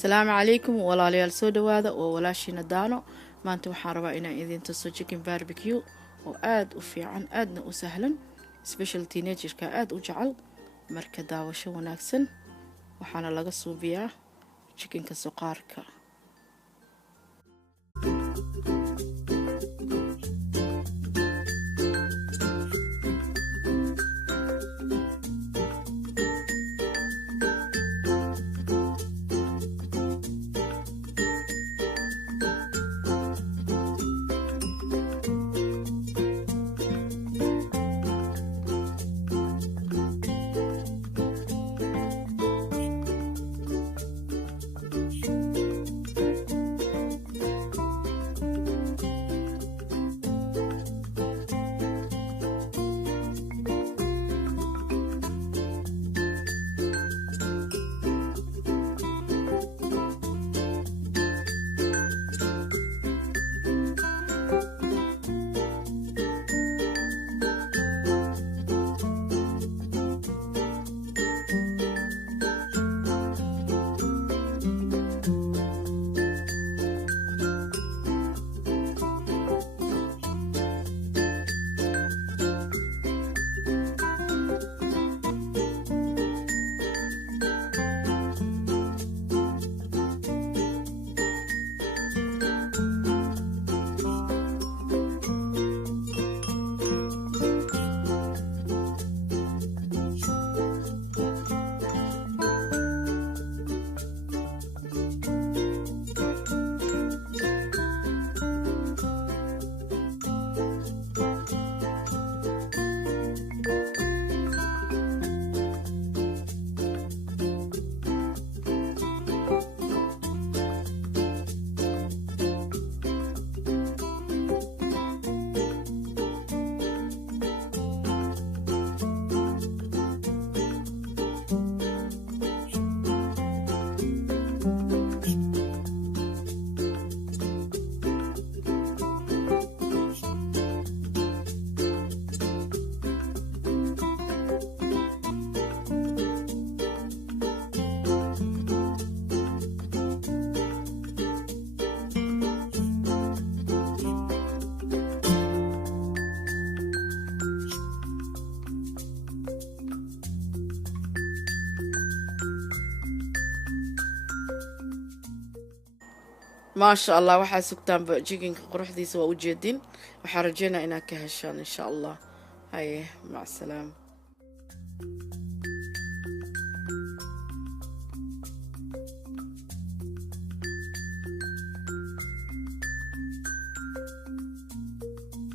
السلام عليكم walaalyaal soo dhawaada oo walaashiina daano maanta waxaan rabaa inaan idin tuso chicken barbecue oo aad u fiican aadna u sahlan special teenagerka aad u jecel marka daawasho wanaagsan waxaana laga suubiyaa chickenka suqaarka ما شاء الله waxaa sugtaan chickenka quruxdiisa waa u jeedin waxaan rajeynayaa inaad ka heshaan insha Allah haye mac salaam